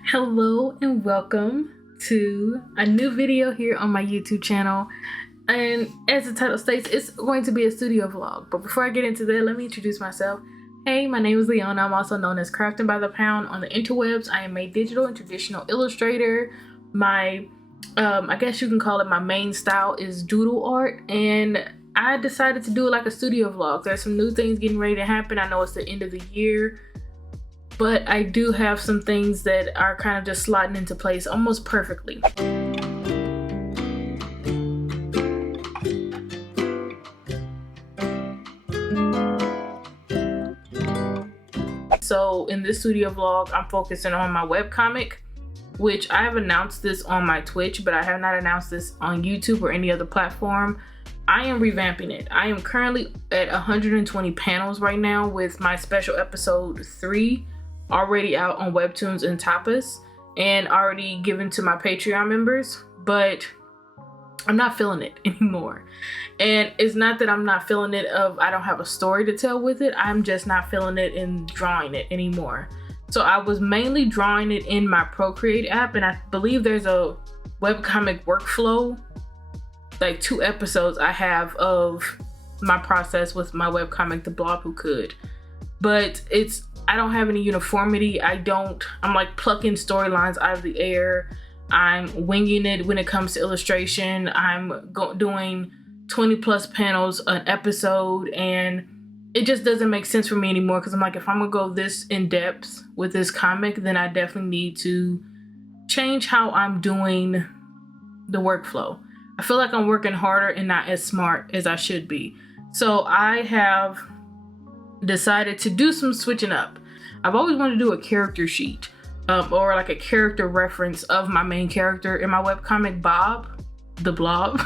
Hello and welcome to a new video here on my YouTube channel. And as the title states, it's going to be a studio vlog. But before I get into that, let me introduce myself. Hey, my name is Leona. I'm also known as Crafting by the Pound on the interwebs. I am a digital and traditional illustrator. My, I guess you can call it, my main style is doodle art. And I decided to do like a studio vlog. There's some new things getting ready to happen. I know it's the end of the year, but I do have some things that are kind of just slotting into place almost perfectly. So in this studio vlog, I'm focusing on my webcomic, which I have announced this on my Twitch, but I have not announced this on YouTube or any other platform. I am revamping it. I am currently at 120 panels right now with my special episode 3 already out on Webtoons and Tapas and already given to my Patreon members, but I'm not feeling it anymore. And it's not that I'm not feeling it of I don't have a story to tell with it. I'm just not feeling it in drawing it anymore. So I was mainly drawing it in my Procreate app, and I believe there's a webcomic workflow, like 2 episodes I have of my process with my webcomic, the Blob Who Could. But I don't have any uniformity. I'm like plucking storylines out of the air. I'm winging it when it comes to illustration. I'm doing 20 plus panels an episode, and it just doesn't make sense for me anymore, because I'm like, if I'm gonna go this in depth with this comic, then I definitely need to change how I'm doing the workflow. I feel like I'm working harder and not as smart as I should be. So I have decided to do some switching up. I've always wanted to do a character sheet or like a character reference of my main character in my webcomic, Bob the Blob.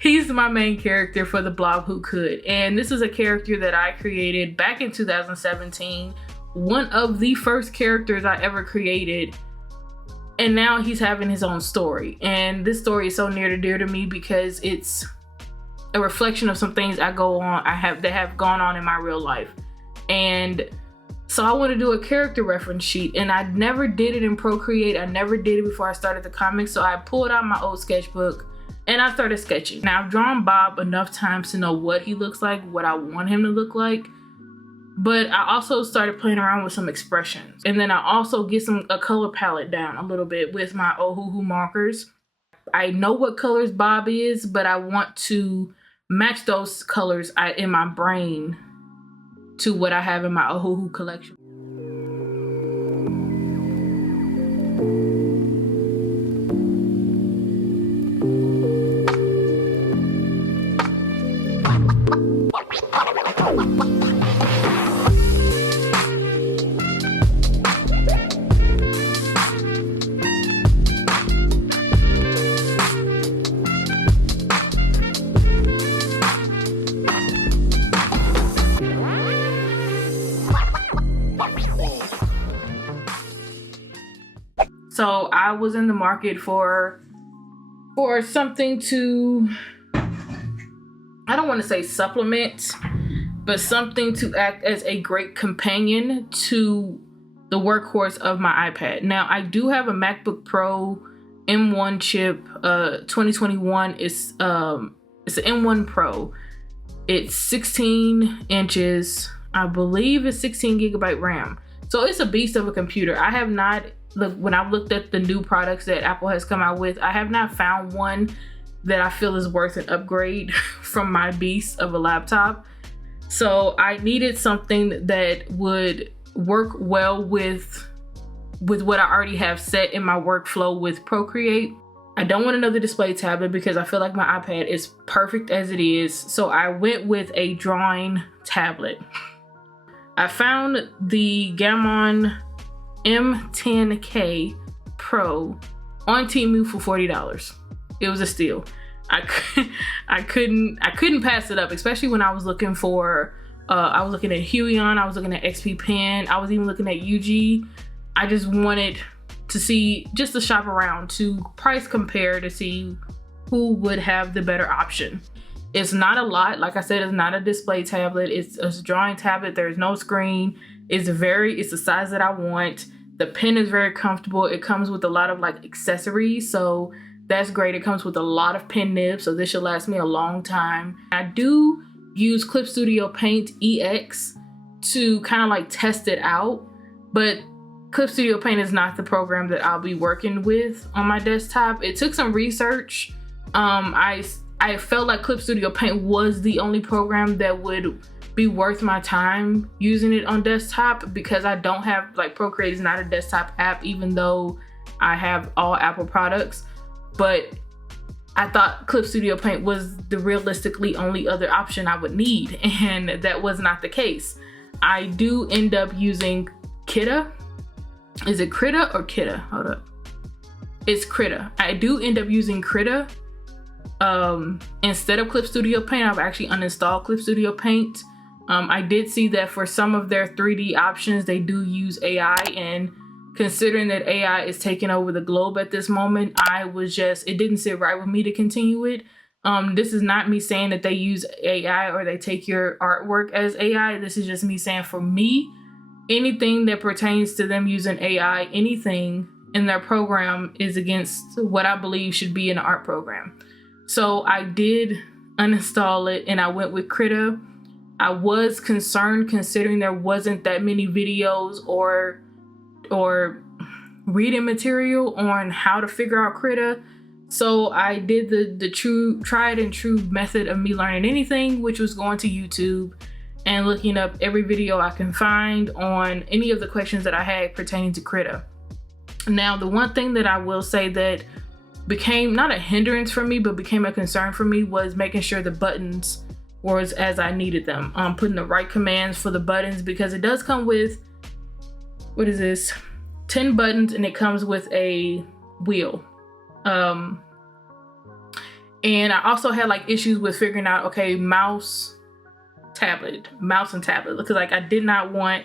He's my main character for the Blob Who Could. And this is a character that I created back in 2017. One of the first characters I ever created. And now he's having his own story. And this story is so near and dear to me because it's a reflection of some things that have gone on in my real life. And so I want to do a character reference sheet, and I never did it in Procreate. I never did it before I started the comic. So I pulled out my old sketchbook and I started sketching. Now I've drawn Bob enough times to know what he looks like, what I want him to look like. But I also started playing around with some expressions. And then I also get a color palette down a little bit with my Ohuhu markers. I know what colors Bob is, but I want to match those colors in my brain to what I have in my Ohuhu collection. So I was in the market for something to, I don't want to say supplement, but something to act as a great companion to the workhorse of my iPad. Now I do have a MacBook Pro M1 chip, 2021. It's an M1 Pro. It's 16 inches. I believe it's 16 gigabyte RAM. So it's a beast of a computer. I have not, when I've looked at the new products that Apple has come out with, I have not found one that I feel is worth an upgrade from my beast of a laptop. So I needed something that would work well with what I already have set in my workflow with Procreate. I don't want another display tablet because I feel like my iPad is perfect as it is. So I went with a drawing tablet. I found the GAOMON M10K Pro on Temu for $40. It was a steal. I couldn't pass it up, especially when I was looking for I was looking at Huion, I was looking at XP Pen, I was even looking at UG. I just wanted to see, just to shop around, to price compare, to see who would have the better option. It's not a lot. Like I said, it's not a display tablet. It's a drawing tablet. There's no screen. It's the size that I want. The pen is very comfortable. It comes with a lot of like accessories, so that's great. It comes with a lot of pen nibs, so this should last me a long time. I do use Clip Studio Paint EX to kind of like test it out, but Clip Studio Paint is not the program that I'll be working with on my desktop. It took some research. I felt like Clip Studio Paint was the only program that would be worth my time using it on desktop, because I don't have, like, Procreate is not a desktop app, even though I have all Apple products. But I thought Clip Studio Paint was the realistically only other option I would need, and that was not the case. I do end up using KRITA. Is it KRITA or KRITA? Hold up. It's KRITA. I do end up using KRITA instead of Clip Studio Paint. I've actually uninstalled Clip Studio Paint. I did see that for some of their 3D options, they do use AI, and considering that AI is taking over the globe at this moment, it didn't sit right with me to continue it. This is not me saying that they use AI or they take your artwork as AI. This is just me saying, for me, anything that pertains to them using AI, anything in their program is against what I believe should be an art program. So I did uninstall it and I went with KRITA. I was concerned considering there wasn't that many videos or reading material on how to figure out KRITA. So I did the true tried and true method of me learning anything, which was going to YouTube and looking up every video I can find on any of the questions that I had pertaining to KRITA. Now, the one thing that I will say that became not a hindrance for me, but became a concern for me, was making sure the buttons were as I needed them. Putting the right commands for the buttons, because it does come with, what is this? 10 buttons, and it comes with a wheel. And I also had like issues with figuring out, okay, mouse and tablet, because like I did not want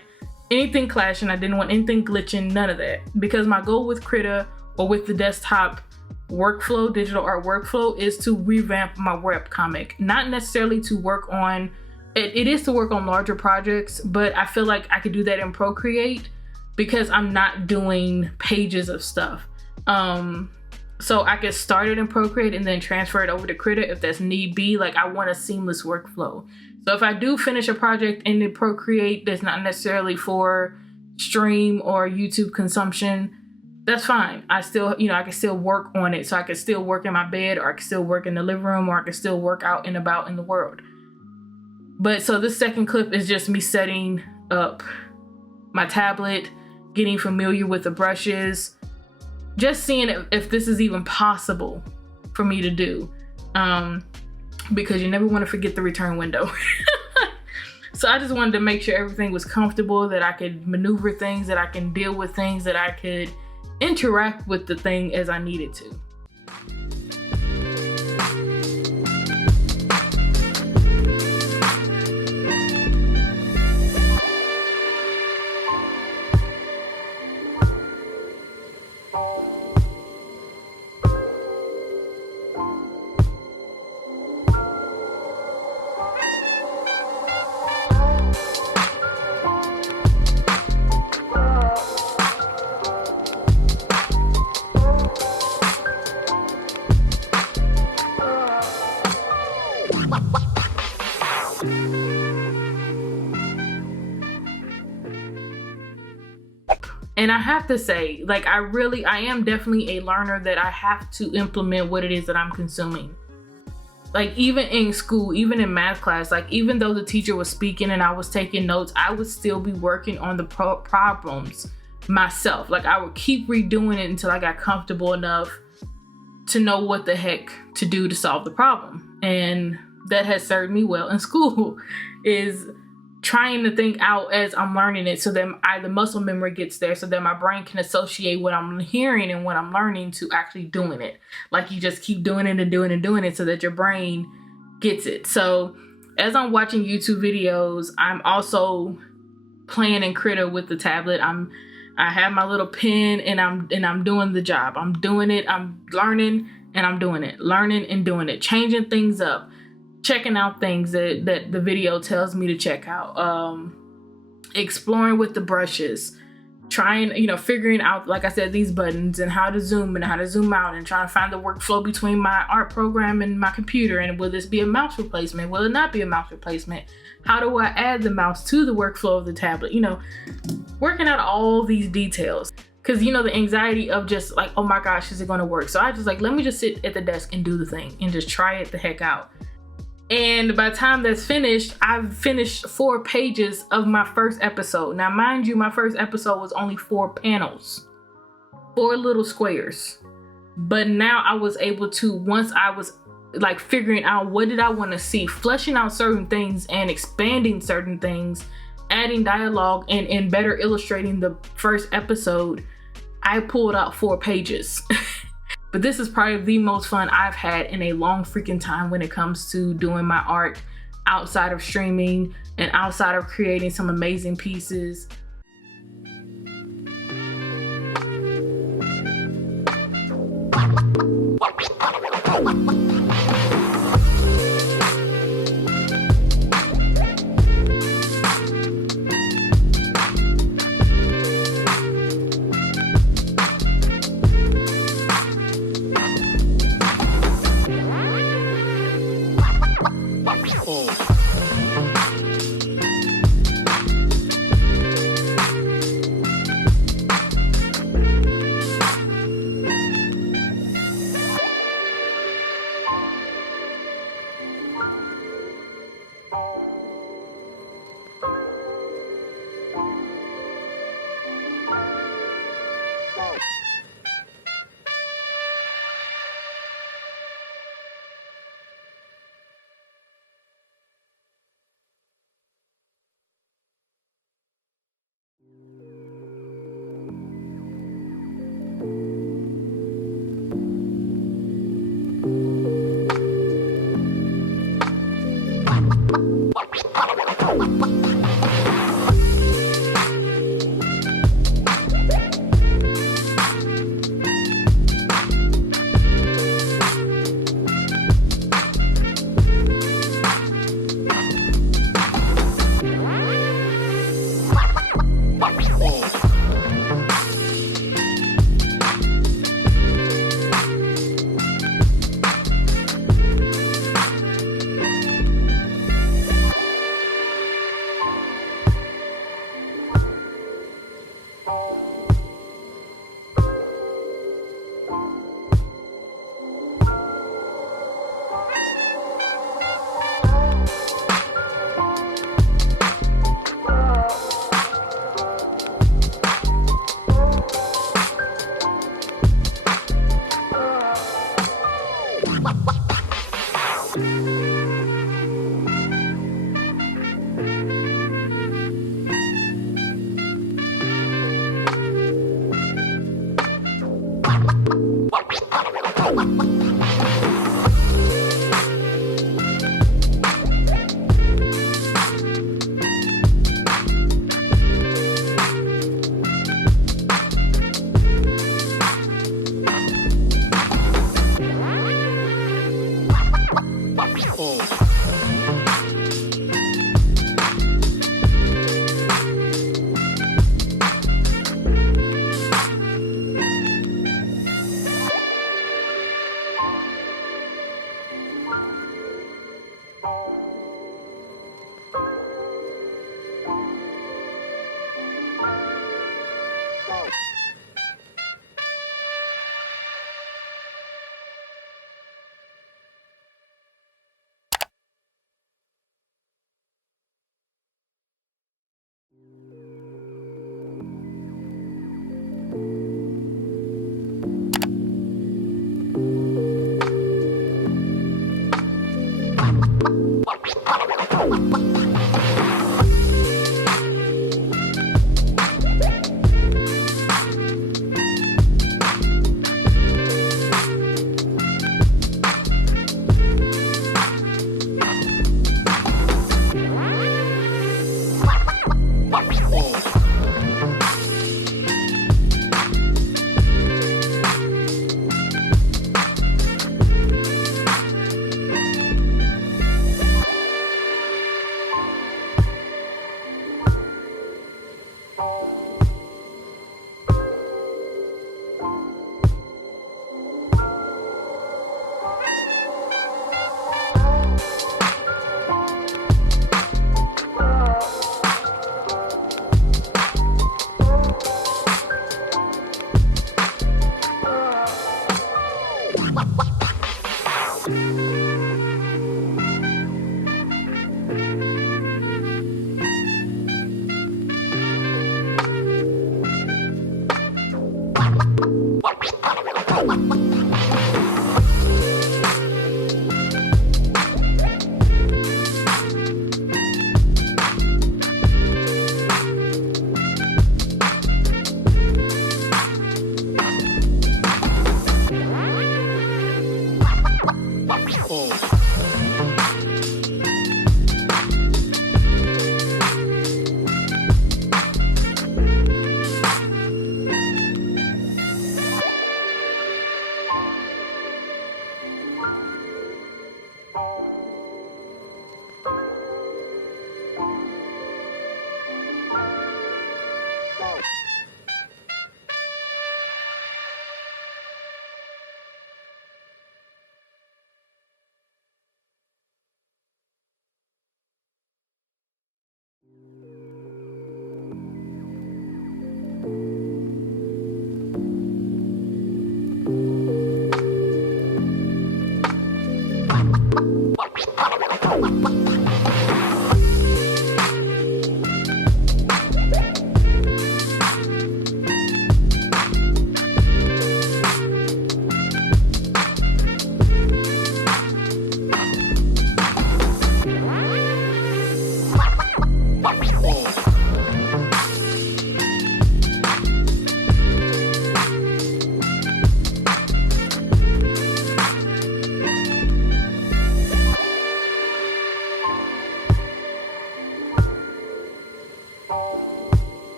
anything clashing. I didn't want anything glitching, none of that, because my goal with KRITA or with the desktop workflow, digital art workflow, is to revamp my webcomic, not necessarily to work on it is to work on larger projects, but I feel like I could do that in Procreate because I'm not doing pages of stuff. So I could start it in Procreate and then transfer it over to KRITA if that's need be. Like, I want a seamless workflow. So if I do finish a project in the Procreate that's not necessarily for stream or YouTube consumption, that's fine. I still, I can still work on it. So I can still work in my bed, or I can still work in the living room, or I can still work out and about in the world. But so this second clip is just me setting up my tablet, getting familiar with the brushes, just seeing if this is even possible for me to do. Because you never want to forget the return window. So I just wanted to make sure everything was comfortable, that I could maneuver things, that I can deal with things, that I could interact with the thing as I needed to. And I have to say, like, I am definitely a learner, that I have to implement what it is that I'm consuming. Like, even in school, even in math class, like, even though the teacher was speaking and I was taking notes, I would still be working on the problems myself. Like, I would keep redoing it until I got comfortable enough to know what the heck to do to solve the problem. And that has served me well in school, is trying to think out as I'm learning it, so that the muscle memory gets there, so that my brain can associate what I'm hearing and what I'm learning to actually doing it. Like, you just keep doing it and doing it and doing it so that your brain gets it. So as I'm watching YouTube videos, I'm also playing in KRITA with the tablet. I have my little pen and I'm doing the job. I'm doing it. I'm learning and I'm doing it. Learning and doing it. Changing things up. Checking out things that the video tells me to check out, exploring with the brushes, trying, you know, figuring out, like I said, these buttons and how to zoom and how to zoom out, and trying to find the workflow between my art program and my computer. And will this be a mouse replacement? Will it not be a mouse replacement? How do I add the mouse to the workflow of the tablet? You know, working out all these details. Cause you know, the anxiety of just like, oh my gosh, is it gonna work? So I just like, let me just sit at the desk and do the thing and just try it the heck out. And by the time that's finished, I've finished 4 pages of my first episode. Now, mind you, my first episode was only 4 panels, 4 little squares. But now I was able to, once I was like figuring out what did I want to see, fleshing out certain things and expanding certain things, adding dialogue and better illustrating the first episode, I pulled out 4 pages. But this is probably the most fun I've had in a long freaking time when it comes to doing my art outside of streaming and outside of creating some amazing pieces.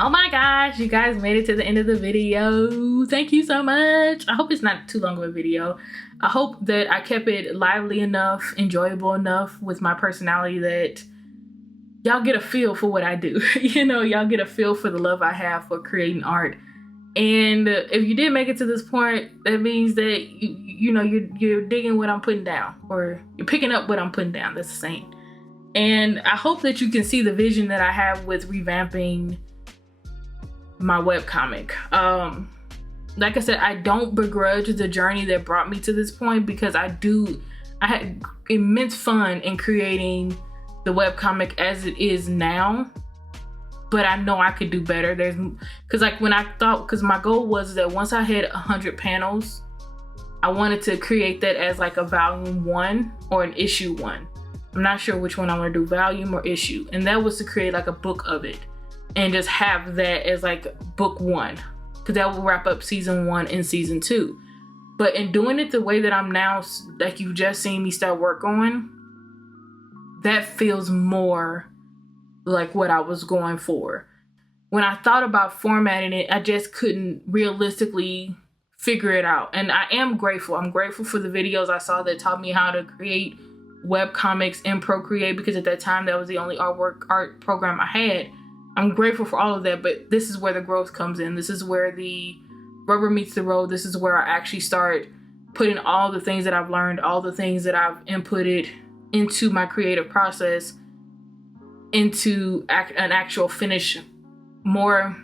Oh my gosh, you guys made it to the end of the video. Thank you so much. I hope it's not too long of a video. I hope that I kept it lively enough, enjoyable enough with my personality that y'all get a feel for what I do. You know, y'all get a feel for the love I have for creating art. And if you did make it to this point, that means that you know you're digging what I'm putting down, or you're picking up what I'm putting down. That's the saying. And I hope that you can see the vision that I have with revamping my webcomic. Like I said, I don't begrudge the journey that brought me to this point, because I had immense fun in creating the webcomic as it is now. But I know I could do better. Because my goal was that once I hit 100 panels, I wanted to create that as like a volume 1 or an issue 1. I'm not sure which one I want to do, volume or issue. And that was to create like a book of it and just have that as like book 1, because that will wrap up season 1 and season 2. But in doing it the way that I'm now, like you've just seen me start work on, that feels more like what I was going for. When I thought about formatting it, I just couldn't realistically figure it out. And I am grateful. I'm grateful for the videos I saw that taught me how to create web comics in Procreate, because at that time that was the only art program I had. I'm grateful for all of that, but this is where the growth comes in. This is where the rubber meets the road. This is where I actually start putting all the things that I've learned, all the things that I've inputted into my creative process, into an actual finished, more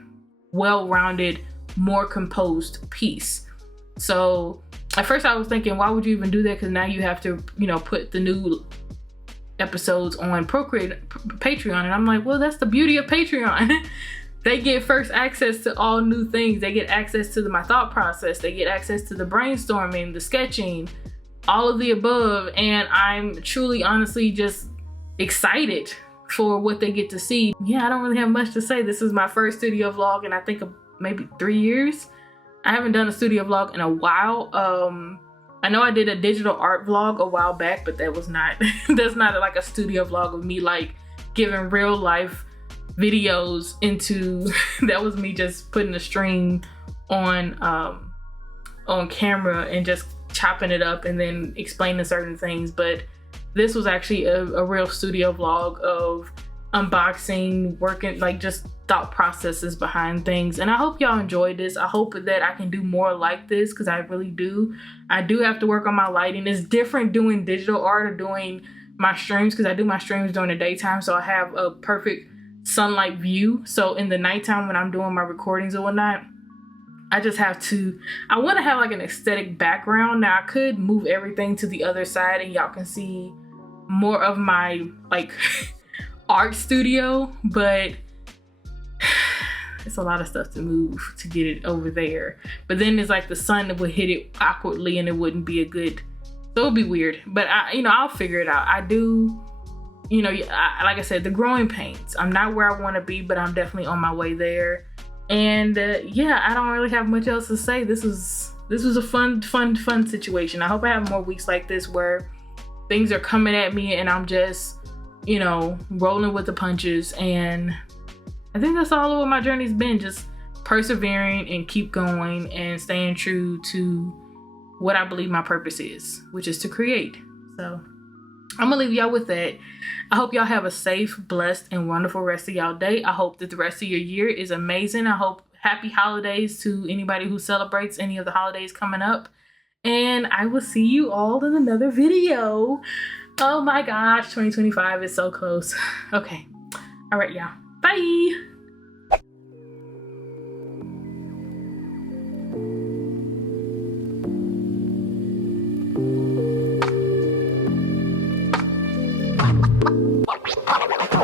well-rounded, more composed piece. So at first I was thinking, why would you even do that? Because now you have to, you know, put the new episodes on Procreate, Patreon. And I'm like, well, that's the beauty of Patreon. They get first access to all new things. They get access to my thought process. They get access to the brainstorming, the sketching, all of the above. And I'm truly, honestly, just excited for what they get to see. Yeah, I don't really have much to say. This is my first studio vlog in I think maybe 3 years. I haven't done a studio vlog in a while. I know I did a digital art vlog a while back, but that was not, that's not like a studio vlog of me like giving real life videos into, that was me just putting a stream on camera and just chopping it up and then explaining certain things. But this was actually a real studio vlog of unboxing, working, like just thought processes behind things. And I hope y'all enjoyed this. I hope that I can do more like this, because I really do. I do have to work on my lighting. It's different doing digital art or doing my streams, because I do my streams during the daytime, so I have a perfect sunlight view. So in the nighttime when I'm doing my recordings or whatnot, I just have to, I want to have like an aesthetic background. Now I could move everything to the other side and y'all can see more of my like art studio, but it's a lot of stuff to move to get it over there. But then it's like the sun would hit it awkwardly and it wouldn't be a good, so it would be weird. But I'll figure it out. I do, like I said, the growing pains. I'm not where I want to be, but I'm definitely on my way there. And yeah, I don't really have much else to say. This was a fun situation. I hope I have more weeks like this where things are coming at me and I'm just, rolling with the punches. And I think that's all of what my journey's been, just persevering and keep going and staying true to what I believe my purpose is, which is to create. So I'm gonna leave y'all with that. I hope y'all have a safe, blessed, and wonderful rest of y'all day. I hope that the rest of your year is amazing. I hope happy holidays to anybody who celebrates any of the holidays coming up. And I will see you all in another video. Oh my gosh, 2025 is so close. Okay. All right, y'all. Bye.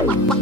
Wow.